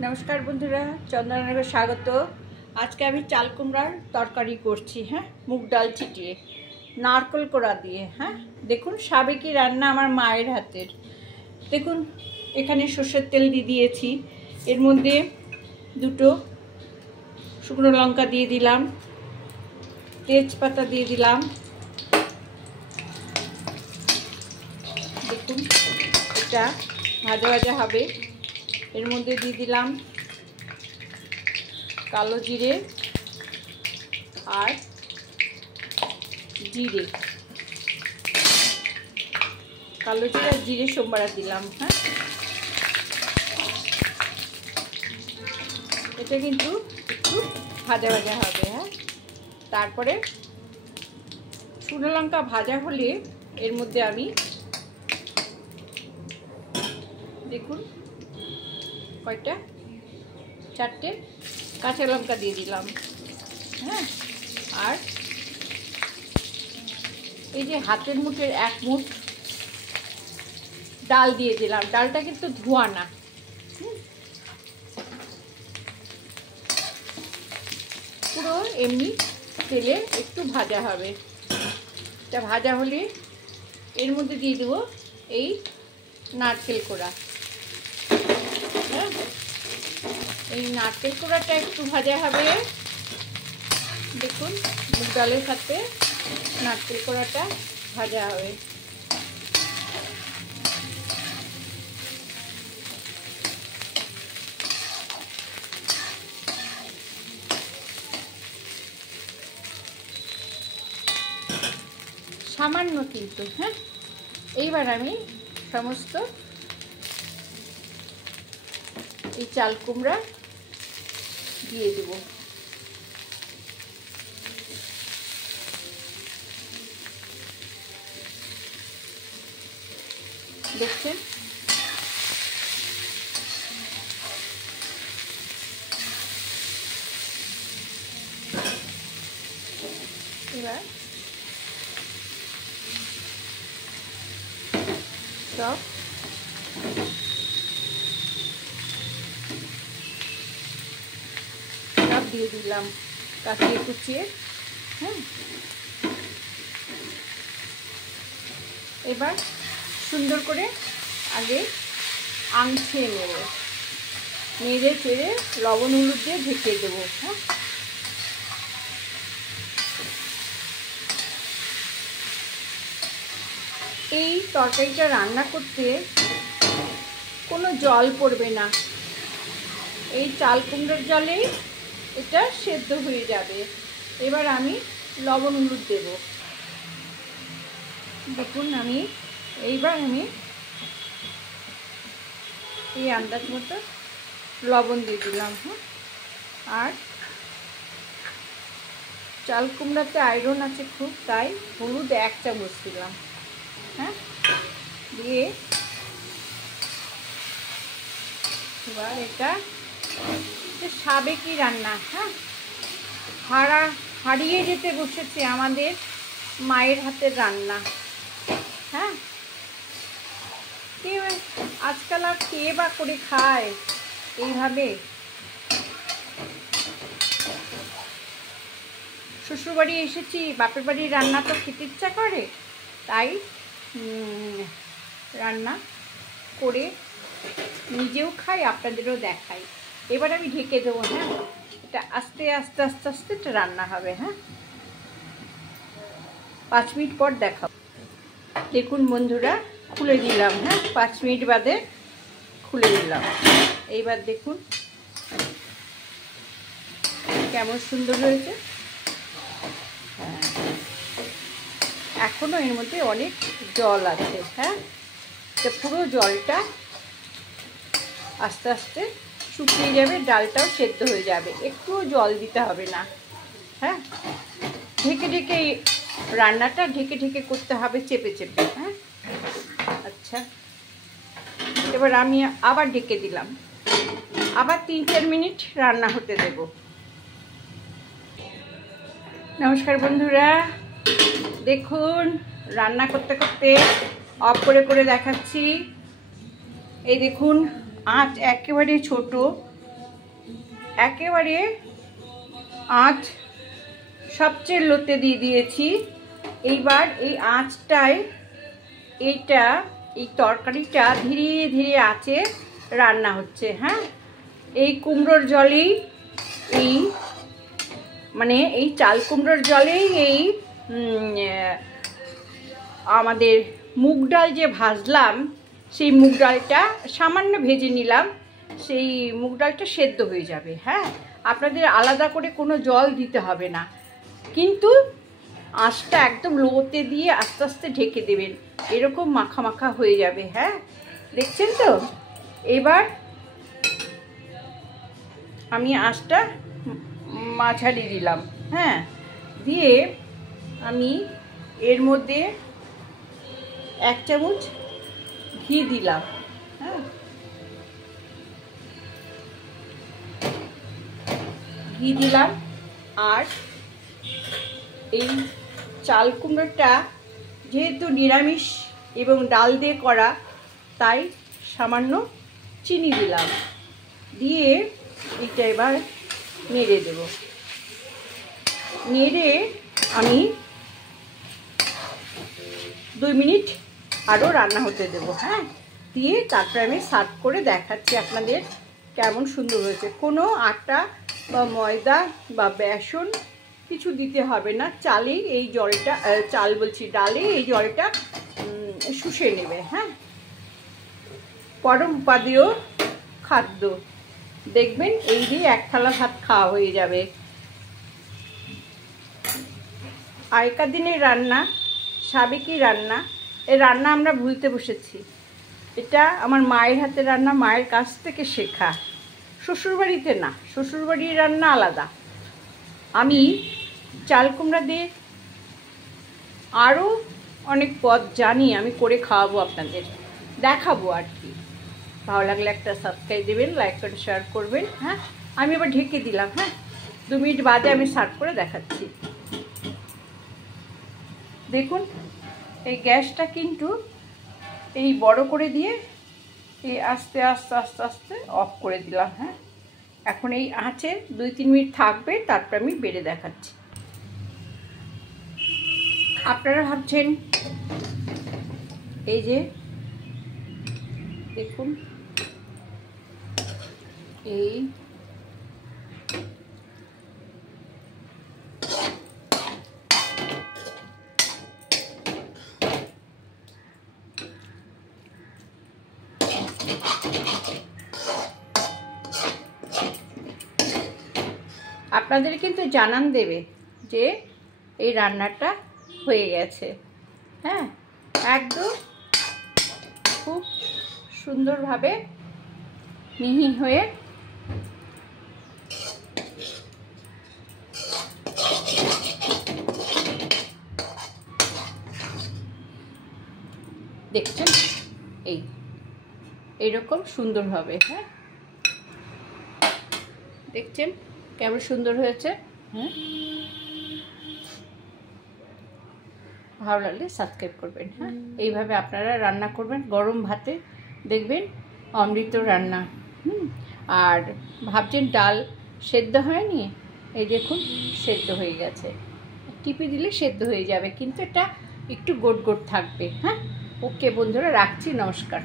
नमस्कार बंधुरा चंदन स्वागत। आज के आमी चाल कुमड़ार तरकारी करछि। हाँ, मुग डाल छिटिए नारकेल कोड़ा दिए। हाँ, देखुन साबेकी रान्ना आमार मायेर हातेर। देखुन एखाने सर्षेर तेल दिए दिएछि, एर मध्य दुटो शुकनो लंका दिए दिलाम, तेजपाता दिए दिलाम। देखुन एटा भाजा भाजा हबे। एर मध्य दिए दिलाम कालो जिरे और जिरे, कालो जिरे जिरे सोमबारा दिलाम। हाँ, এটা কিন্তু একটু ভাজা ভাজা হবে। হ্যাঁ, তারপরে শুকনো লঙ্কা ভাজা হলে এর মধ্যে আমি দেখুন কয়টা চারটে কাঁচা লঙ্কা দিয়ে দিলাম। হ্যাঁ, আর এই যে হাতের মুঠের এক মুঠ ডাল দিয়ে দিলাম। ডালটা কিন্তু ধোয়া না, পুরো এমনি তেলে একটু ভাজা হবে। এটা ভাজা হলে এর মধ্যে দিয়ে দেবো এই নারকেল কোড়া। এই নারকেল কোড়াটা একটু ভাজা হবে। দেখুন মুগ ডালের সাথে নারকেল কোড়াটা ভাজা হবে। সামান্য কিন্তু। হ্যাঁ, এইবার আমি সমস্ত এই চাল কুমড়া দিয়ে দেব। দেখছেন এবার সব দিয়ে দিলাম কাঁচিয়ে কুচিয়ে। হ্যাঁ, এবার সুন্দর করে আগে আঁচড়ে নেব, নেড়ে চেড়ে লবণ হলুদ দিয়ে ঢেকে দেবো। হ্যাঁ, এই তরকারিটা রান্না করতে কোনো জল পড়বে না। এই চাল কুমড়োর জলেই এটা সেদ্ধ হয়ে যাবে। এবার আমি লবণ হলুদ দেব। দেখুন এইবার আমি এই আন্দাজ মতো লবণ দিয়ে দিলাম। হ্যাঁ, আর চাল কুমড়াতে আয়রন আছে খুব, তাই হলুদ 1 চামচ দিলাম। হ্যাঁ, দিয়ে এবার এটা সাবেকি রান্না। হ্যাঁ, হারিয়ে যেতে বসেছে আমাদের মায়ের হাতের রান্না। হ্যাঁ, কে আজকাল আর কে বা করে খায় এইভাবে। শ্বশুরবাড়ি এসেছি, বাপের বাড়ির রান্না তো খেতে ইচ্ছা করে, তাই রান্না করে নিজেও খাই, আপনাদেরও দেখাই। এবার আমি ঢেকে দেবো। হ্যাঁ, এটা আস্তে আস্তে আস্তে আস্তে এটা রান্না হবে। হ্যাঁ, 5 মিনিট পর দেখাবো। দেখুন বন্ধুরা খুলে দিলাম। হ্যাঁ, 5 মিনিট বাদে খুলে দিলাম। এইবার দেখুন কেমন সুন্দর হয়েছে। হ্যাঁ, এখনো এর মধ্যে অনেক জল আছে। হ্যাঁ, এটা পুরো জলটা আস্তে আস্তে শুকিয়ে যাবে, ডালটাও সেদ্ধ হয়ে যাবে, একটুও জল দিতে হবে না। হ্যাঁ, ঢেকে ঢেকে রান্নাটা ঢেকে ঢেকে করতে হবে, চেপে চেপে। হ্যাঁ, আচ্ছা, এবার আমি আবার ঢেকে দিলাম, আবার 3-4 মিনিট রান্না হতে দেব। নমস্কার বন্ধুরা, দেখুন রান্না করতে করতে অফ করে দেখাচ্ছি। এই দেখুন আঁচ একেবারে ছোট, একেবারে আঁচ সবচেয়ে লোতে দিয়ে দিয়েছি। এইবার এই আঁচটায় এই তরকারিটা ধীরে ধীরে আঁচে রান্না হচ্ছে। হ্যাঁ, এই কুমড়োর জলেই এই চাল কুমড়োর জলেই আমাদের মুগ ডাল যে ভাজলাম, সেই মুগ ডালটা সামান্য ভেজে নিলাম, সেই মুগ ডালটা সেদ্ধ হয়ে যাবে। হ্যাঁ, আপনাদের আলাদা করে কোনো জল দিতে হবে না, কিন্তু আঁচটা একদম লোতে দিয়ে আস্তে আস্তে ঢেকে দেবেন, এরকম মাখা মাখা হয়ে যাবে। হ্যাঁ, দেখছেন তো? এবার আমি আঁচটা মাঝারি দিলাম। হ্যাঁ, দিয়ে আমি এর মধ্যে 1 চামচ ঘি দিলাম। হ্যাঁ, ঘি দিলাম। আর এই চাল কুমড়োটা যেহেতু নিরামিষ এবং ডাল দিয়ে করা, তাই সামান্য চিনি দিলাম। দিয়ে এটা এবার নেড়ে দেব। নেড়ে আমি 2 মিনিট আরও রান্না হতে দেব। হ্যাঁ, দিয়ে তারপরে আমি সার্ভ করে দেখাচ্ছি আপনাদের কেমন সুন্দর হয়েছে। কোনো আটা বা ময়দা বা বেসন কিছু দিতে হবে না, চালেই এই জলটা, ডালে এই জলটা শুষে নেবে। হ্যাঁ, পরম উপাদেয় খাদ্য, দেখবেন এই দিয়ে 1 থালা ভাত খাওয়া হয়ে যাবে। আগেকার দিনের রান্না, সাবেকি রান্না, এই রান্না আমরা ভুলতে বসেছি। এটা আমার মায়ের হাতে রান্না, মায়ের কাছ থেকে শেখা। শ্বশুরবাড়িতে না, শ্বশুরবাড়ির রান্না আলাদা। আমি চাল কুমড়া দিয়ে আরও অনেক পদ জানি, আমি করে খাওয়াবো আপনাদের, দেখাবো আর কি। ভালো লাগলে একটা সাবস্ক্রাইব দেবেন, লাইক করে শেয়ার করবেন। হ্যাঁ, আমি এবার ঢেকে দিলাম। হ্যাঁ, 2 মিনিট বাদে আমি সার্ভ করে দেখাচ্ছি। দেখুন, এই গ্যাসটা কিন্তু এই বড় করে দিয়ে এই আস্তে আস্তে আস্তে আস্তে অফ করে দিলাম। হ্যাঁ, এখন এই আঁচে 2-3 মিনিট থাকবে, তারপর আমি বেড়ে দেখাচ্ছি। আপনারা ভাবছেন এই যে দেখুন, এই আপনাদের কিন্তু জানান দেবে যে এই রান্নাটা হয়ে গেছে। হ্যাঁ, একদম খুব সুন্দরভাবে মিহি হয়ে দেখছেন, এইরকম সুন্দর হবে। হ্যাঁ, দেখছেন কেমন সুন্দর হয়েছে। হ্যাঁ, ভালো লাগলে সাবস্ক্রাইব করবেন। হ্যাঁ, এইভাবে আপনারা রান্না করবেন গরম ভাতে, দেখবেন অমৃত রান্না। আর ভাবছেন ডাল সেদ্ধ হয়নি, এই দেখুন সেদ্ধ হয়ে গেছে। টিপে দিলে সেদ্ধ হয়ে যাবে, কিন্তু এটা একটু গোট গোট থাকবে। হ্যাঁ, ওকে বন্ধুরা, রাখছি, নমস্কার।